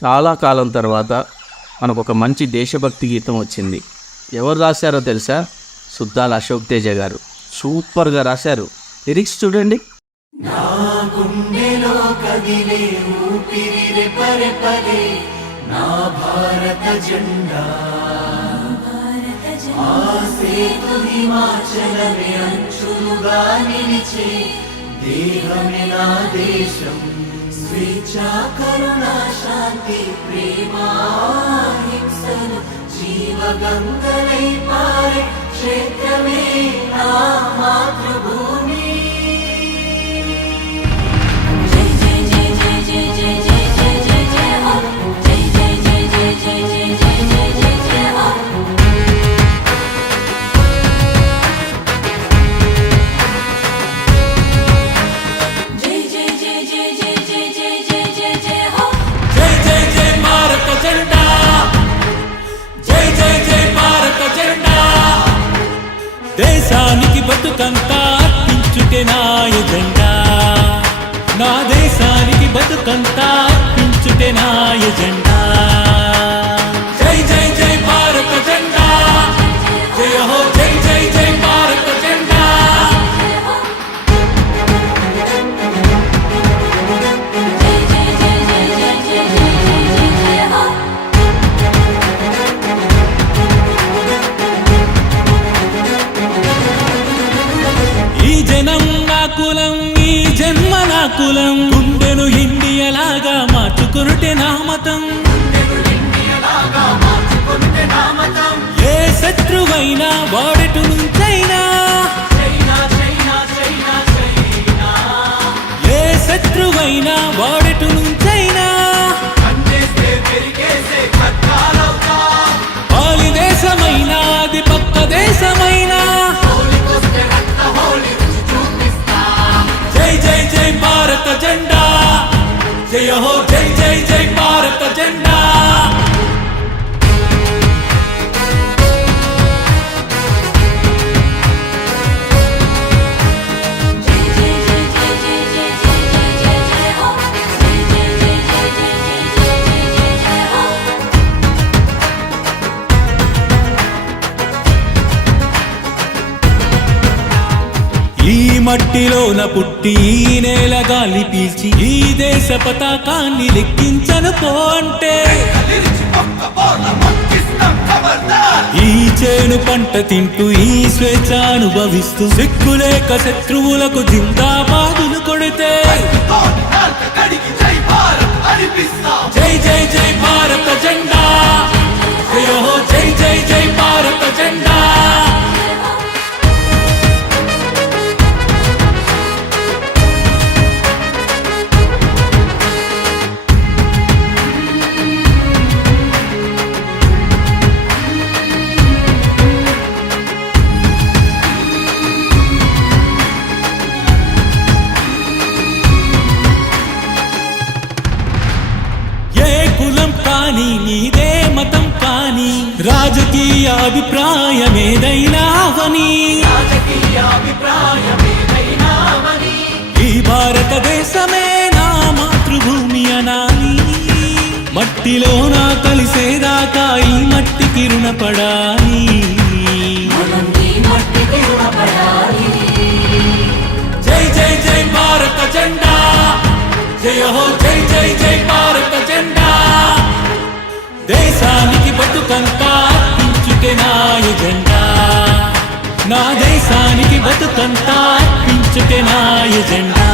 చాలా కాలం తర్వాత మనకు ఒక మంచి దేశభక్తి గీతం వచ్చింది. ఎవరు రాశారో తెలుసా? సుద్దాల అశోక్ తేజ గారు. సూపర్గా రాశారు. లిరిక్స్ చూడండి. నా గుండెలో కదిలే ఊపిరి రెపరె పదే నా భారత జెండా, ఆసేతు హిమాచలమే అంచులుగా నిలిచే దేహమే నా దేశం. స్వేచ్ఛ, కరుణ, శాంతి, ప్రేమ, హింసను జీవగంగలై పారే క్షేత్రమే నా మాతృభూమి. దేశానికి బతుకంతా అర్పించుటే నా ఎజెండా, నా దేశానికి బతుకంతా అర్పించుటే నా ఎజెండా. జై జై జై భారత జెండా, జయ హో జై జై జై భారత జెండా. ఈ జనం నా కులం, ఈ జన్మ నా కులం, గుండెను ఇండియలాగా మార్చుకునుటే నా మతం. ఏ శత్రువైనా వాడెటు నుంచైనా, ఏ శత్రువైనా వాడెటు నుంచైనా, పాలి దేశమైనా అది పక్క దేశమైనా, జై జై జై భారత జెండా, జయ హో జై జై జై భారత జెండా. ఈ మట్టిలోన పుట్టి ఈ నేల గాలి పీల్చి ఈ దేశ పతాకాన్ని లెక్కించను పో అంటే, ఈ చేను పంట తింటూ ఈ స్వేచ్ఛ అనుభవిస్తూ సిగ్గులేక శత్రువులకు జిందాబాదులు కొడితే, జై జై జై భారత జెండా, జయ హో జై జై జై భారత జెండా. నీదే మతం కానీ రాజకీయ అభిప్రాయమేదైనా అవని, ఈ భారతదేశమే నా మాతృభూమి అనాలి. మట్టిలో నా కలిసేదాకా ఈ మట్టికి రుణపడాలి. జై జై జై భారత జెండా, జయ హో జై జై జై భారత జెండా. దేశానికి బతుకంతా అర్పించుటే నా ఎజెండా, నా దేశానికి బతుకంతా అర్పించుటే నా ఎజెండా.